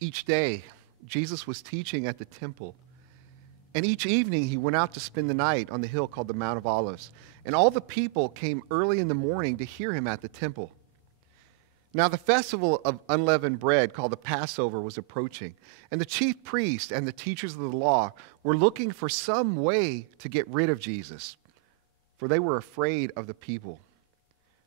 Each day, Jesus was teaching at the temple. And each evening, he went out to spend the night on the hill called the Mount of Olives. And all the people came early in the morning to hear him at the temple. Now the festival of unleavened bread called the Passover was approaching. And the chief priests and the teachers of the law were looking for some way to get rid of Jesus, for they were afraid of the people.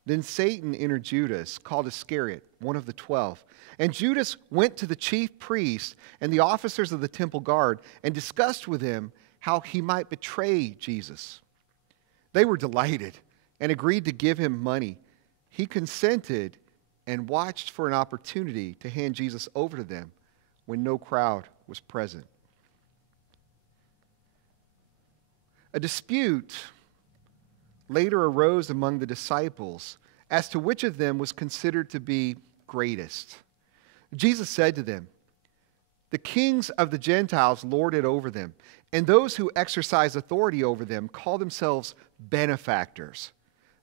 Then Satan entered Judas, called Iscariot, one of the 12. And Judas went to the chief priests and the officers of the temple guard and discussed with them how he might betray Jesus. They were delighted and agreed to give him money. He consented and watched for an opportunity to hand Jesus over to them when no crowd was present. A dispute later arose among the disciples as to which of them was considered to be greatest. Jesus said to them, "The kings of the Gentiles lord it over them, and those who exercise authority over them call themselves benefactors.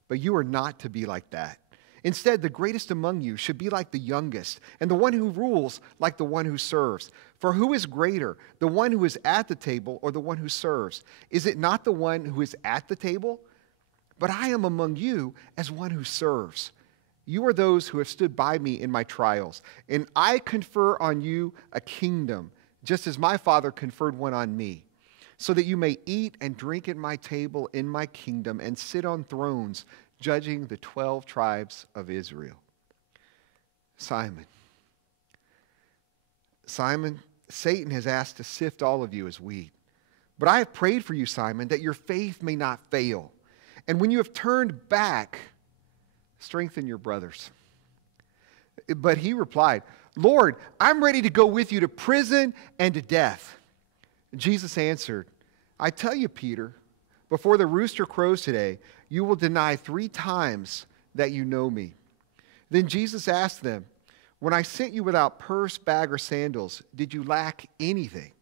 But you are not to be like that. Instead, the greatest among you should be like the youngest, and the one who rules like the one who serves. For who is greater, the one who is at the table or the one who serves? Is it not the one who is at the table? But I am among you as one who serves. You are those who have stood by me in my trials, and I confer on you a kingdom, just as my Father conferred one on me, so that you may eat and drink at my table in my kingdom and sit on thrones, judging the 12 tribes of Israel." Simon, Satan has asked to sift all of you as wheat. But I have prayed for you, Simon, that your faith may not fail. And when you have turned back, strengthen your brothers. But he replied, "Lord, I'm ready to go with you to prison and to death." Jesus answered, "I tell you, Peter, before the rooster crows today, you will deny 3 times that you know me." Then Jesus asked them, "When I sent you without purse, bag, or sandals, did you lack anything?"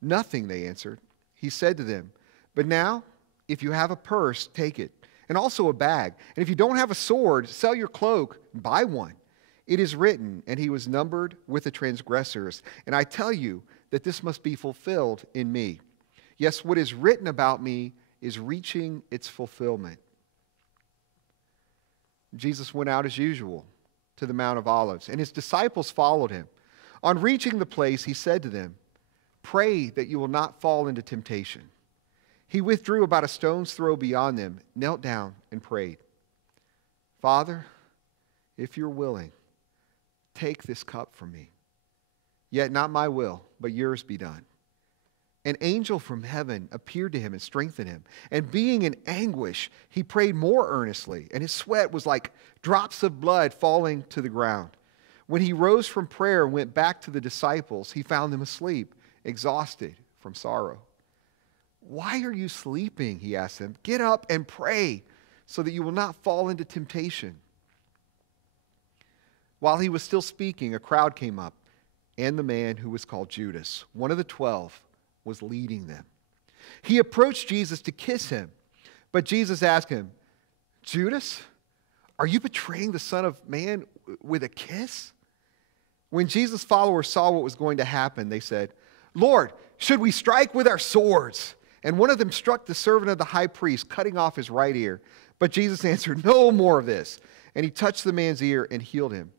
"Nothing," they answered. He said to them, "But now, if you have a purse, take it, and also a bag. And if you don't have a sword, sell your cloak and buy one. It is written, 'And he was numbered with the transgressors.' And I tell you that this must be fulfilled in me. Yes, what is written about me is reaching its fulfillment." Jesus went out as usual to the Mount of Olives, and his disciples followed him. On reaching the place, he said to them, "Pray that you will not fall into temptation." He withdrew about a stone's throw beyond them, knelt down, and prayed, "Father, if you're willing, take this cup from me. Yet not my will, but yours be done." An angel from heaven appeared to him and strengthened him. And being in anguish, he prayed more earnestly, and his sweat was like drops of blood falling to the ground. When he rose from prayer and went back to the disciples, he found them asleep, exhausted from sorrow. "Why are you sleeping?" he asked them. "Get up and pray, so that you will not fall into temptation." While he was still speaking, a crowd came up, and the man who was called Judas, one of the 12, was leading them. He approached Jesus to kiss him, but Jesus asked him, "Judas, are you betraying the Son of Man with a kiss?" When Jesus' followers saw what was going to happen, they said, "Lord, should we strike with our swords?" And one of them struck the servant of the high priest, cutting off his right ear. But Jesus answered, "No more of this." And he touched the man's ear and healed him.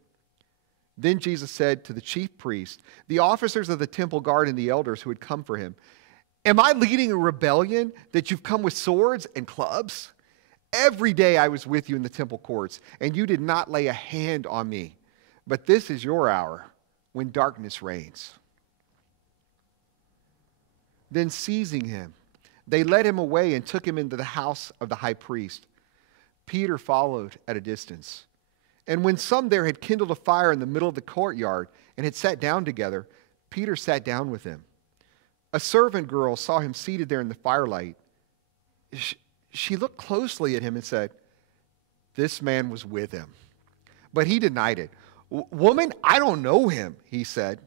Then Jesus said to the chief priests, the officers of the temple guard, and the elders who had come for him, "Am I leading a rebellion that you've come with swords and clubs? Every day I was with you in the temple courts, and you did not lay a hand on me. But this is your hour when darkness reigns." Then seizing him, they led him away and took him into the house of the high priest. Peter followed at a distance. And when some there had kindled a fire in the middle of the courtyard and had sat down together, Peter sat down with them. A servant girl saw him seated there in the firelight. She looked closely at him and said, "This man was with him." But he denied it. "Woman, I don't know him," he said.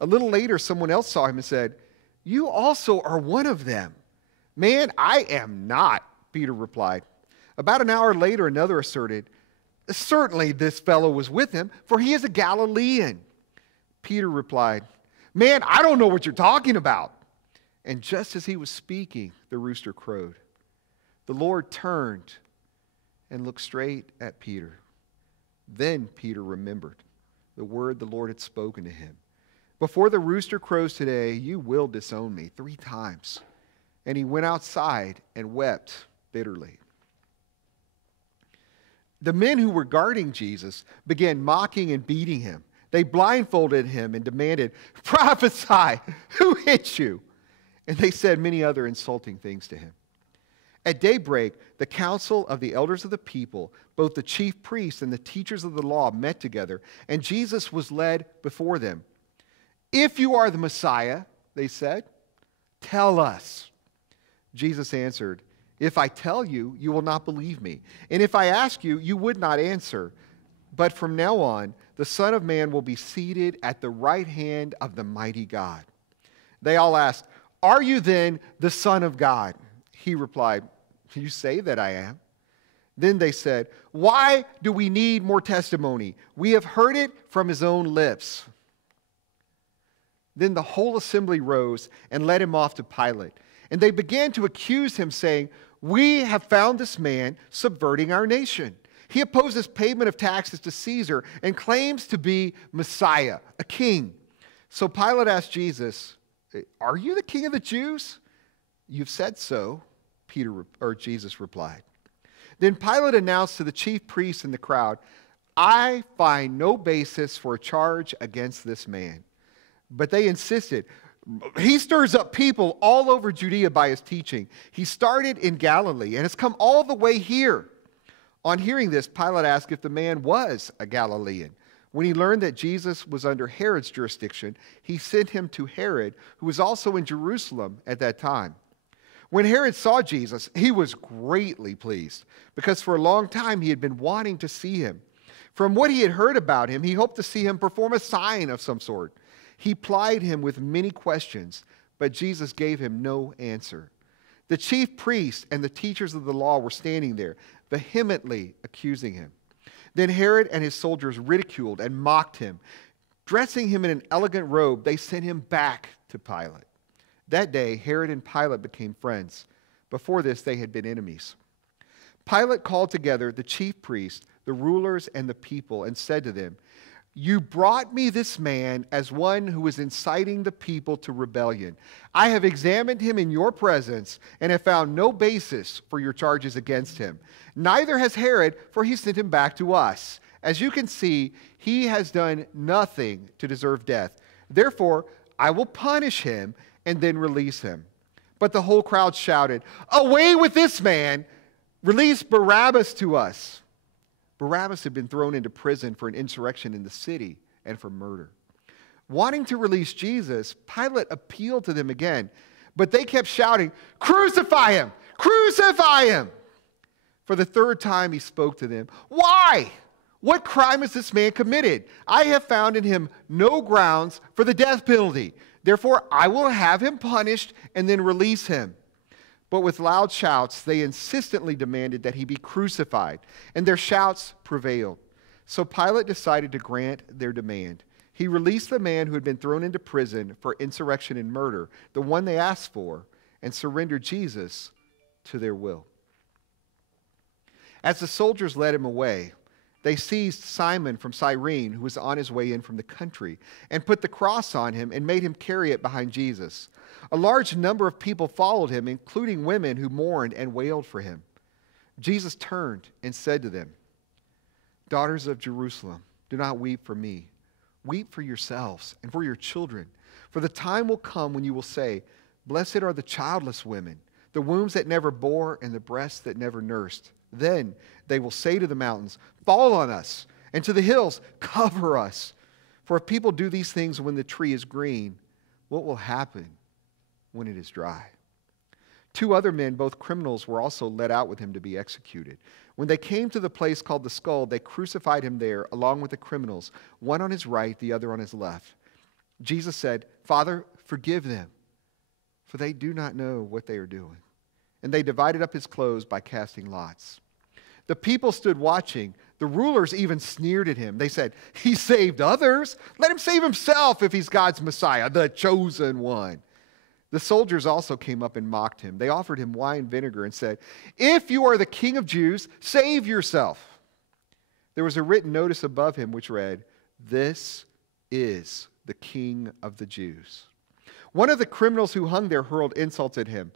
A little later, someone else saw him and said, "You also are one of them." "Man, I am not," Peter replied. About an hour later, another asserted, "Certainly this fellow was with him, for he is a Galilean." Peter replied, "Man, I don't know what you're talking about." And just as he was speaking, the rooster crowed. The Lord turned and looked straight at Peter. Then Peter remembered the word the Lord had spoken to him. "Before the rooster crows today, you will disown me 3 times." And he went outside and wept bitterly. The men who were guarding Jesus began mocking and beating him. They blindfolded him and demanded, "Prophesy, who hit you?" And they said many other insulting things to him. At daybreak, the council of the elders of the people, both the chief priests and the teachers of the law, met together, and Jesus was led before them. "If you are the Messiah," they said, "tell us." Jesus answered, "If I tell you, you will not believe me. And if I ask you, you would not answer. But from now on, the Son of Man will be seated at the right hand of the mighty God." They all asked, "Are you then the Son of God?" He replied, "You say that I am." Then they said, "Why do we need more testimony? We have heard it from his own lips." Then the whole assembly rose and led him off to Pilate. And they began to accuse him, saying, "We have found this man subverting our nation. He opposes payment of taxes to Caesar and claims to be Messiah, a king." So Pilate asked Jesus, "Are you the king of the Jews?" "You've said so," Jesus replied. Then Pilate announced to the chief priests and the crowd, "I find no basis for a charge against this man." But they insisted, "He stirs up people all over Judea by his teaching. He started in Galilee and has come all the way here." On hearing this, Pilate asked if the man was a Galilean. When he learned that Jesus was under Herod's jurisdiction, he sent him to Herod, who was also in Jerusalem at that time. When Herod saw Jesus, he was greatly pleased, because for a long time he had been wanting to see him. From what he had heard about him, he hoped to see him perform a sign of some sort. He plied him with many questions, but Jesus gave him no answer. The chief priests and the teachers of the law were standing there, vehemently accusing him. Then Herod and his soldiers ridiculed and mocked him. Dressing him in an elegant robe, they sent him back to Pilate. That day, Herod and Pilate became friends. Before this, they had been enemies. Pilate called together the chief priests, the rulers, and the people, and said to them, "You brought me this man as one who was inciting the people to rebellion. I have examined him in your presence and have found no basis for your charges against him. Neither has Herod, for he sent him back to us. As you can see, he has done nothing to deserve death. Therefore, I will punish him and then release him." But the whole crowd shouted, "Away with this man! Release Barabbas to us." Barabbas had been thrown into prison for an insurrection in the city and for murder. Wanting to release Jesus, Pilate appealed to them again, but they kept shouting, "Crucify him! Crucify him!" For the 3rd time he spoke to them, "Why? What crime has this man committed? I have found in him no grounds for the death penalty. Therefore, I will have him punished and then release him." But with loud shouts, they insistently demanded that he be crucified, and their shouts prevailed. So Pilate decided to grant their demand. He released the man who had been thrown into prison for insurrection and murder, the one they asked for, and surrendered Jesus to their will. As the soldiers led him away, they seized Simon from Cyrene, who was on his way in from the country, and put the cross on him and made him carry it behind Jesus. A large number of people followed him, including women who mourned and wailed for him. Jesus turned and said to them, "Daughters of Jerusalem, do not weep for me. Weep for yourselves and for your children. For the time will come when you will say, 'Blessed are the childless women, the wombs that never bore and the breasts that never nursed.' Then they will say to the mountains, 'Fall on us,' and to the hills, 'Cover us.' For if people do these things when the tree is green, what will happen when it is dry?" 2 other men, both criminals, were also led out with him to be executed. When they came to the place called the Skull, they crucified him there along with the criminals, one on his right, the other on his left. Jesus said, "Father, forgive them, for they do not know what they are doing." And they divided up his clothes by casting lots. The people stood watching. The rulers even sneered at him. They said, "He saved others. Let him save himself if he's God's Messiah, the chosen one." The soldiers also came up and mocked him. They offered him wine vinegar and said, "If you are the King of Jews, save yourself." There was a written notice above him which read, "This is the King of the Jews." One of the criminals who hung there hurled insults at him.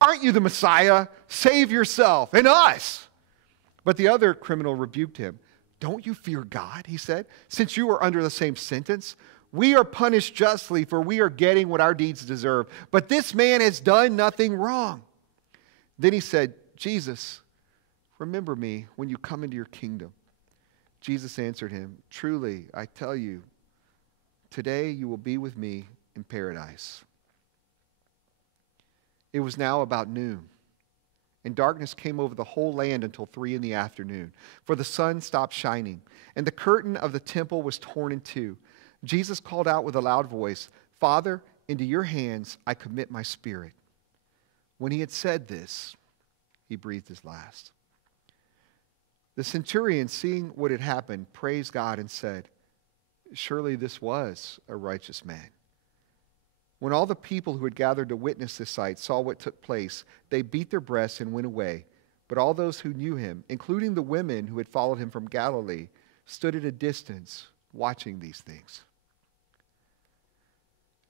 "Aren't you the Messiah? Save yourself and us." But the other criminal rebuked him. "Don't you fear God," he said, "since you are under the same sentence? We are punished justly, for we are getting what our deeds deserve. But this man has done nothing wrong." Then he said, "Jesus, remember me when you come into your kingdom." Jesus answered him, "Truly, I tell you, today you will be with me in paradise." It was now about noon, and darkness came over the whole land until 3 p.m, for the sun stopped shining, and the curtain of the temple was torn in two. Jesus called out with a loud voice, "Father, into your hands I commit my spirit." When he had said this, he breathed his last. The centurion, seeing what had happened, praised God and said, "Surely this was a righteous man." When all the people who had gathered to witness this sight saw what took place, they beat their breasts and went away. But all those who knew him, including the women who had followed him from Galilee, stood at a distance watching these things.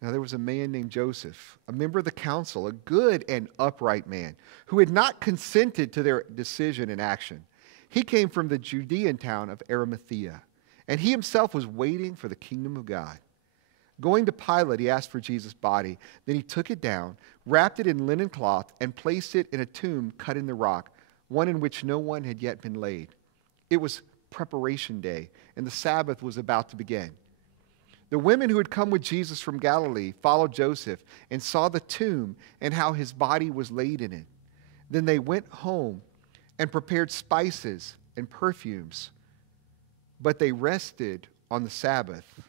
Now there was a man named Joseph, a member of the council, a good and upright man, who had not consented to their decision and action. He came from the Judean town of Arimathea, and he himself was waiting for the kingdom of God. Going to Pilate, he asked for Jesus' body. Then he took it down, wrapped it in linen cloth, and placed it in a tomb cut in the rock, one in which no one had yet been laid. It was preparation day, and the Sabbath was about to begin. The women who had come with Jesus from Galilee followed Joseph and saw the tomb and how his body was laid in it. Then they went home and prepared spices and perfumes, but they rested on the Sabbath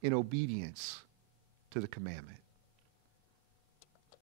in obedience to the commandment.